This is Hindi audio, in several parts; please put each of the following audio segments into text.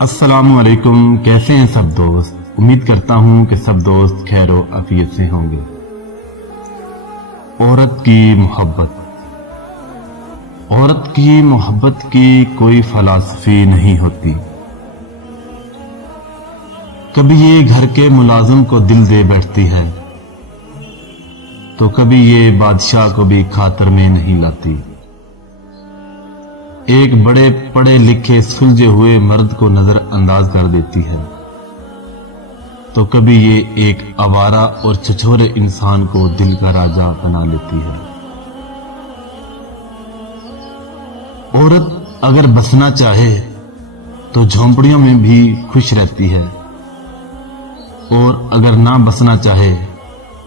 अस्सलामुअलैकुम। कैसे हैं सब दोस्त? उम्मीद करता हूं कि सब दोस्त खैर व आफियत से होंगे। औरत की मोहब्बत। औरत की मोहब्बत की कोई फलसफी नहीं होती। कभी ये घर के मुलाजिम को दिल दे बैठती है, तो कभी ये बादशाह को भी खातर में नहीं लाती। एक बड़े पढ़े लिखे सुलझे हुए मर्द को नजरअंदाज कर देती है, तो कभी ये एक आवारा और छिछोरे इंसान को दिल का राजा बना लेती है। औरत अगर बसना चाहे तो झोंपड़ियों में भी खुश रहती है, और अगर ना बसना चाहे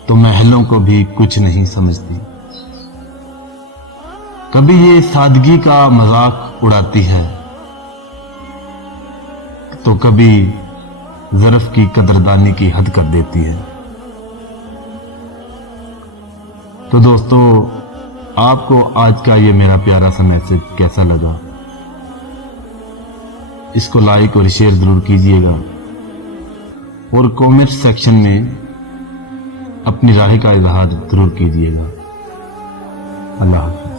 तो महलों को भी कुछ नहीं समझती। कभी ये सादगी का मजाक उड़ाती है, तो कभी ज़र्फ की कदरदानी की हद कर देती है। तो दोस्तों, आपको आज का ये मेरा प्यारा सा मैसेज कैसा लगा? इसको लाइक और शेयर जरूर कीजिएगा, और कमेंट सेक्शन में अपनी राय का इजहार जरूर कीजिएगा। अल्लाह हाफ़िज़।